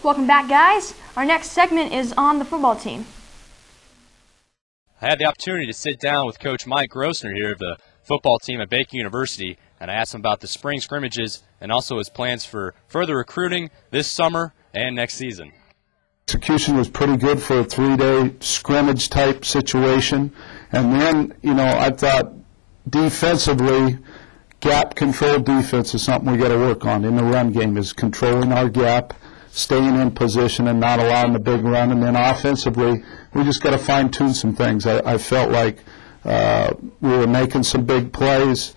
Welcome back, guys. Our next segment is on the football team. I had the opportunity to sit down with Coach Mike Grossner here of the football team at Bacon University, and I asked him about the spring scrimmages and also his plans for further recruiting this summer and next season. Execution was pretty good for a 3-day scrimmage type situation, and then, I thought defensively, gap control defense is something we got to work on in the run game, is controlling our gap, staying in position and not allowing the big run. And then offensively, we just got to fine-tune some things. I felt like we were making some big plays.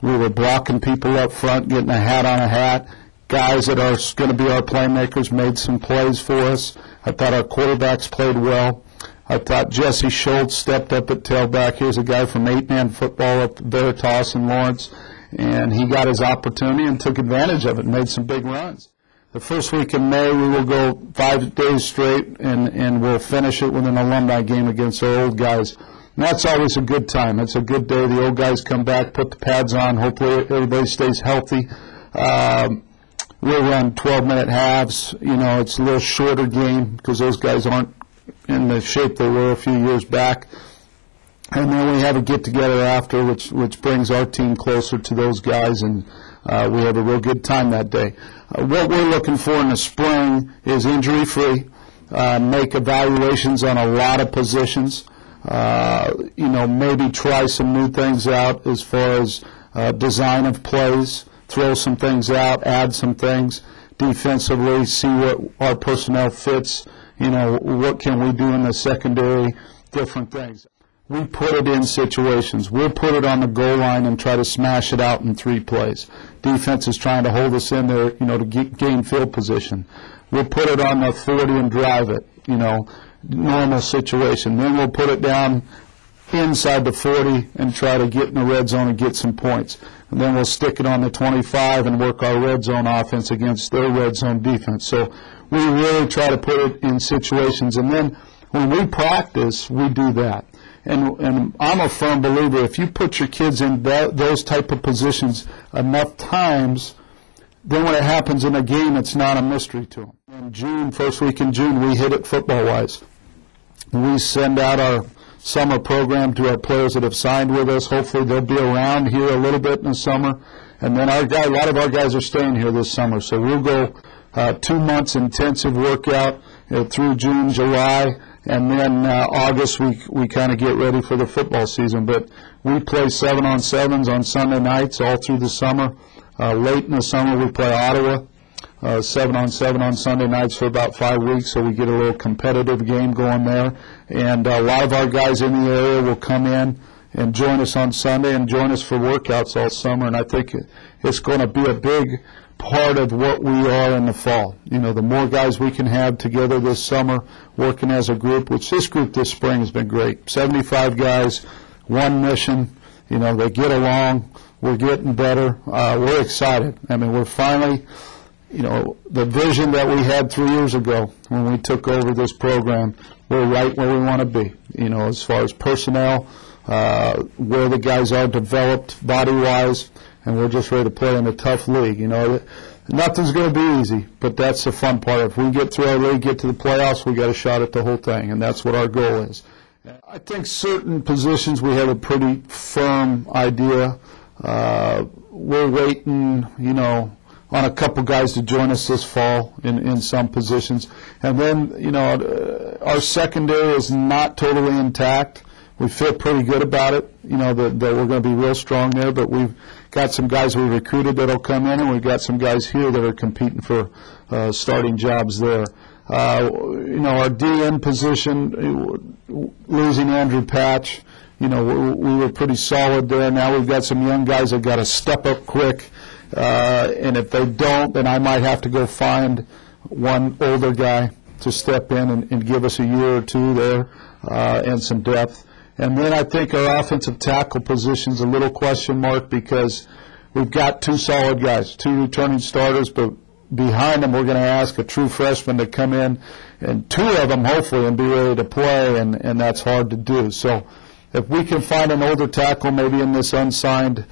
We were blocking people up front, getting a hat on a hat. Guys that are going to be our playmakers made some plays for us. I thought our quarterbacks played well. I thought Jesse Schultz stepped up at tailback. Here's a guy from 8-man football at Veritas in Lawrence, and he got his opportunity and took advantage of it and made some big runs. The first week in May, we will go 5 days straight, and we'll finish it with an alumni game against our old guys. And that's always a good time. It's a good day. The old guys come back, put the pads on. Hopefully everybody stays healthy. We'll run 12-minute halves. It's a little shorter game because those guys aren't in the shape they were a few years back. And then we have a get-together after, which brings our team closer to those guys, and we have a real good time that day. What we're looking for in the spring is injury-free, make evaluations on a lot of positions, maybe try some new things out as far as design of plays, throw some things out, add some things defensively, see what our personnel fits, what can we do in the secondary, different things. We put it in situations. We'll put it on the goal line and try to smash it out in 3 plays. Defense is trying to hold us in there, to gain field position. We'll put it on the 40 and drive it, normal situation. Then we'll put it down inside the 40 and try to get in the red zone and get some points. And then we'll stick it on the 25 and work our red zone offense against their red zone defense. So we really try to put it in situations. And then when we practice, we do that. And I'm a firm believer, if you put your kids in those type of positions enough times, then when it happens in a game, it's not a mystery to them. In June, first week in June, we hit it football-wise. We send out our summer program to our players that have signed with us. Hopefully they'll be around here a little bit in the summer. And then a lot of our guys are staying here this summer. So we'll go 2 months intensive workout through June, July. And then August, we kind of get ready for the football season. But we play 7-on-7s on Sunday nights all through the summer. Late in the summer, we play Ottawa, 7-on-7 on Sunday nights for about 5 weeks, so we get a little competitive game going there. And a lot of our guys in the area will come in and join us on Sunday and join us for workouts all summer. And I think it's going to be a big part of what we are in the fall. The more guys we can have together this summer working as a group, which this group this spring has been great. 75 guys, one mission. They get along. We're getting better. We're excited. We're finally, the vision that we had 3 years ago when we took over this program, we're right where we want to be, as far as personnel, where the guys are developed body-wise, and we're just ready to play in a tough league. Nothing's going to be easy, but that's the fun part. If we get through our league, get to the playoffs, we got a shot at the whole thing, and that's what our goal is. I think certain positions we have a pretty firm idea. We're waiting, on a couple guys to join us this fall in some positions. And then, our secondary is not totally intact. We feel pretty good about it, that we're going to be real strong there, but we've got some guys we recruited that'll come in, and we've got some guys here that are competing for starting jobs there. Our DN position, losing Andrew Patch, we were pretty solid there. Now we've got some young guys that got to step up quick, and if they don't, then I might have to go find one older guy to step in and give us a year or two there and some depth. And then I think our offensive tackle position's a little question mark because we've got 2 solid guys, 2 returning starters, but behind them we're going to ask a true freshman to come in, and 2 of them hopefully and be ready to play, and that's hard to do. So if we can find an older tackle maybe in this unsigned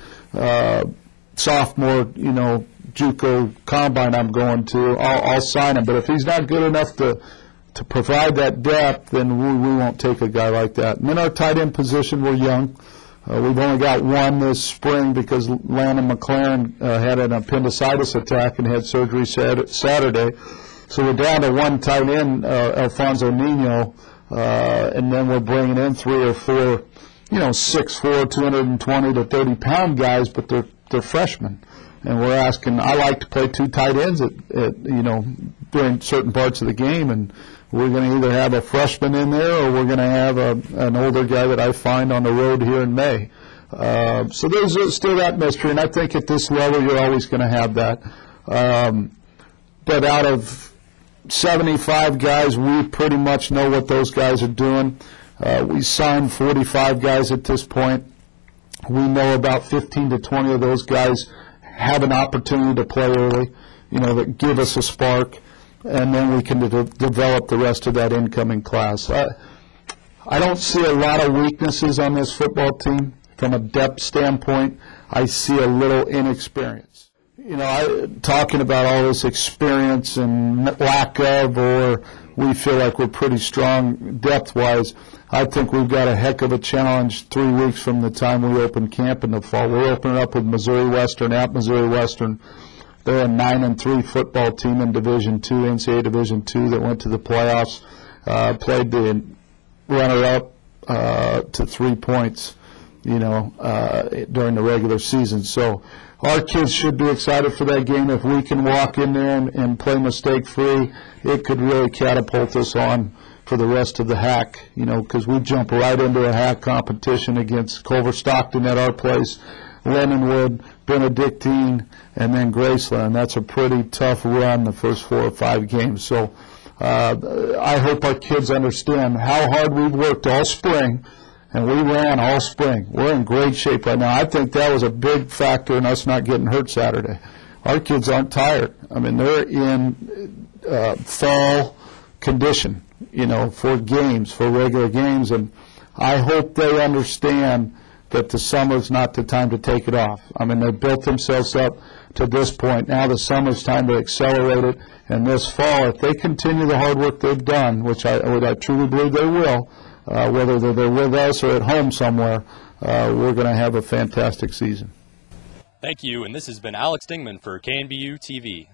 sophomore, JUCO combine I'm going to, I'll sign him. But if he's not good enough to provide that depth, then we won't take a guy like that. And then our tight end position, we're young. We've only got one this spring because Landon McLaren had an appendicitis attack and had surgery Saturday. So we're down to one tight end, Alfonso Nino, and then we're bringing in 3 or 4, 6'4", 220 to 30-pound guys, but they're freshmen. And we're asking, I like to play 2 tight ends during certain parts of the game, and we're going to either have a freshman in there or we're going to have an older guy that I find on the road here in May. So there's still that mystery, and I think at this level you're always going to have that. But out of 75 guys, we pretty much know what those guys are doing. We signed 45 guys at this point. We know about 15 to 20 of those guys have an opportunity to play early, that give us a spark, and then we can develop the rest of that incoming class. I don't see a lot of weaknesses on this football team. From a depth standpoint, I see a little inexperience. Talking about all this experience and lack of, or we feel like we're pretty strong depth-wise, I think we've got a heck of a challenge 3 weeks from the time we open camp in the fall. We're opening up with Missouri Western at Missouri Western. They're a 9-3 football team in Division II, NCAA Division II, that went to the playoffs, played the runner-up to 3 points, during the regular season. So our kids should be excited for that game. If we can walk in there and play mistake-free, it could really catapult us on for the rest of the hack, because we jump right into a hack competition against Culver Stockton at our place, Lemonwood, Benedictine, and then Graceland. That's a pretty tough run the first 4 or 5 games. So I hope our kids understand how hard we've worked all spring, and we ran all spring. We're in great shape right now. I think that was a big factor in us not getting hurt Saturday. Our kids aren't tired. I mean, they're in fall condition, for games, for regular games, and I hope they understand that the summer's not the time to take it off. I mean, they've built themselves up to this point. Now the summer's time to accelerate it, and this fall, if they continue the hard work they've done, which I truly believe they will, whether they're with us or at home somewhere, we're going to have a fantastic season. Thank you, and this has been Alex Dingman for KNBU TV.